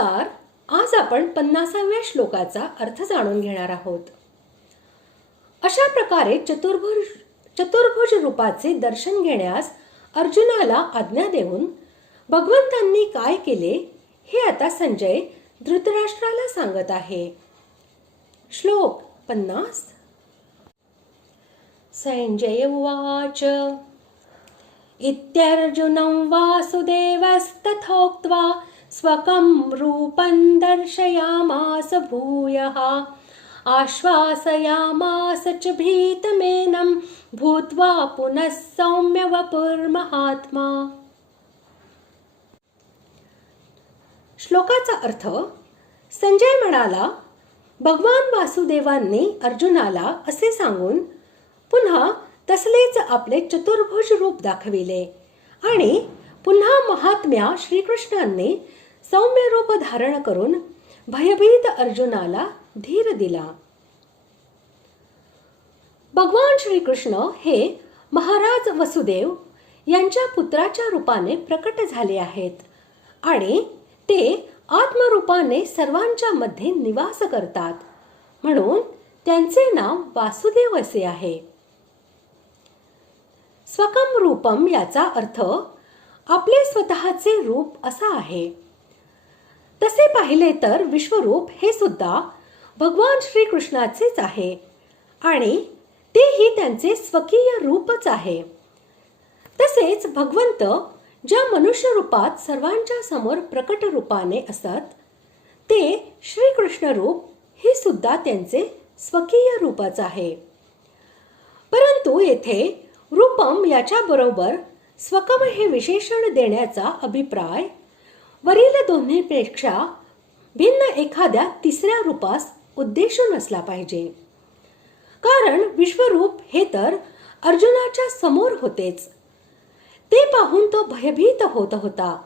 नमस्कार. आज आपण 50व्या श्लोकाचा अर्थ जाणून घेणार आहोत. अशा प्रकारे चतुर्भुज रूपाचे दर्शन घेण्यास अर्जुनाला आज्ञा देऊन भगवंतांनी काय केले हे आता संजय धृतराष्ट्राला सांगत आहे. श्लोक 50. संजय उवाच इत्यर्जुनं वासुदेवस्तथोक्त्वा स्वकं रूपं दर्शयामास भूयः आश्वासयामास च भीतमेनं भूत्वा पुनः सौम्य वपुर्महात्मा. श्लोकाचा अर्थ. संजय म्हणाला, भगवान वासुदेवांनी अर्जुनाला असे सांगून पुन्हा तसलेच आपले चतुर्भुज रूप दाखविले आणि पुन्हा महात्म्या श्रीकृष्णांनी सौम्य रूप धारण करून भयभीत अर्जुनाला धीर दिला. भगवान श्रीकृष्ण हे महाराज वसुदेव यांच्या पुत्राच्या रूपाने प्रकट झाले आहेत आणि ते आत्मरूपाने सर्वांच्या मध्ये निवास करतात, म्हणून त्यांचे नाव वासुदेव असे आहे. स्वकम रूपम याचा अर्थ आपले स्वतःचे रूप असा आहे. तसे पाहिले तर विश्वरूप हे सुद्धा भगवान श्रीकृष्णाचेच आहे आणि तेही त्यांचे स्वकीय रूपच आहे. तसेच भगवंत ज्या मनुष्य रूपात सर्वांच्या समोर प्रकट रूपाने असत, ते श्रीकृष्ण रूप हे सुद्धा त्यांचे स्वकीय रूपच आहे. परंतु येथे रूपम याच्या बरोबर स्वकम हे विशेषण देण्याचा अभिप्राय वरील दोन्हीपेक्षा भिन्न एखाद्या तिसऱ्या रूपास उद्देशून असला पाहिजे. कारण विश्वरूप हे तर अर्जुनाच्या समोर होतेच. ते पाहून तो भयभीत होत होता,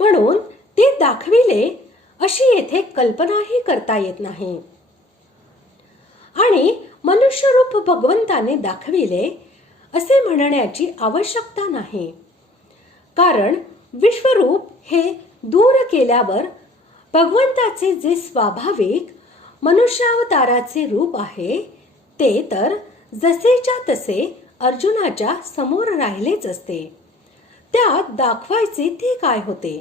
म्हणून ते दाखविले अशी येथे कल्पनाही करता येत नाही. आणि मनुष्यरूप भगवंताने दाखविले असे म्हणण्याची आवश्यकता नाही, कारण विश्वरूप हे दूर केल्यावर भगवंताचे जे स्वाभाविक मनुष्यावताराचे रूप आहे ते तर जसेच्या तसे अर्जुनाच्या समोर राहिलेच असते. त्यात दाखवायचे ते काय होते?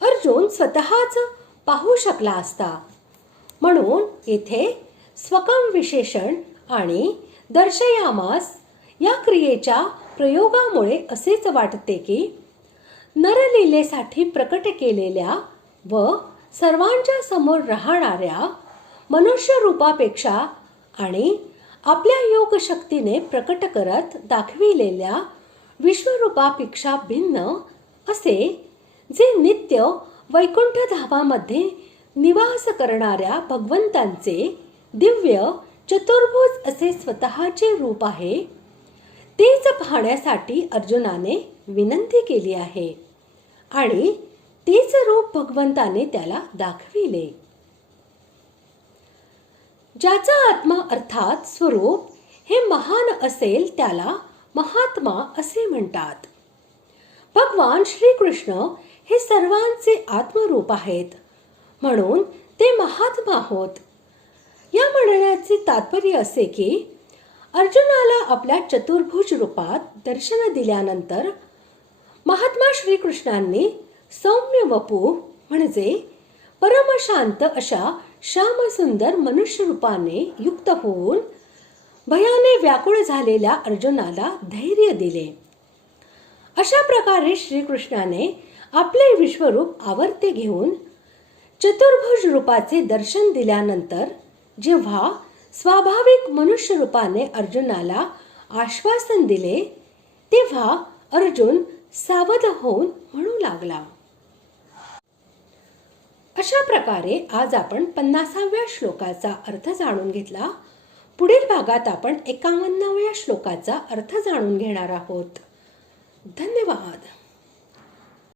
अर्जुन स्वतःच पाहू शकला असता, म्हणून येथे स्वकम विशेषण आणि दर्शयामास या क्रियेच्या प्रयोगामुळे असेच वाटते की नरलीलेसाठी प्रकट केलेल्या व सर्वांच्या समोर राहणाऱ्या मनुष्य रूपापेक्षा आणि आपल्या योग शक्तीने प्रकट करत दाखविलेल्या विश्वरूपापेक्षा भिन्न असे जे नित्य वैकुंठ धामामध्ये निवास करणाऱ्या भगवंतांचे दिव्य चतुर्भुज असे स्वतःचे रूप आहे, तेच पाहण्यासाठी अर्जुनाने विनंती केली आहे आणि तेच रूप भगवंताने त्याला दाखविले. ज्याचा आत्मा अर्थात स्वरूप हे महान असेल त्याला महात्मा असे म्हणतात. भगवान श्रीकृष्ण हे सर्वांचे आत्मरूप आहेत, म्हणून ते महात्मा होत. या म्हणण्याचे तात्पर्य असे की अर्जुनाला आपल्या चतुर्भुज रूपात दर्शन दिल्यानंतर महात्मा श्रीकृष्णांनी सौम्य वपू म्हणजे परमशांत अशा श्यामसुंदर मनुष्य रूपाने युक्त होऊन भयाने व्याकुळ झालेल्या अर्जुनाला धैर्य दिले. अशा प्रकारे श्रीकृष्णाने आपले विश्वरूप आवर्ते घेऊन चतुर्भुज रूपाचे दर्शन दिल्यानंतर जेव्हा स्वाभाविक मनुष्य रूपाने अर्जुनाला आश्वासन दिले, तेव्हा अर्जुन सावध होऊन म्हणू लागला. अशा प्रकारे आज आपण 50व्या श्लोकाचा अर्थ जाणून घेतला. पुढील भागात आपण 51व्या श्लोकाचा अर्थ जाणून घेणार आहोत. धन्यवाद.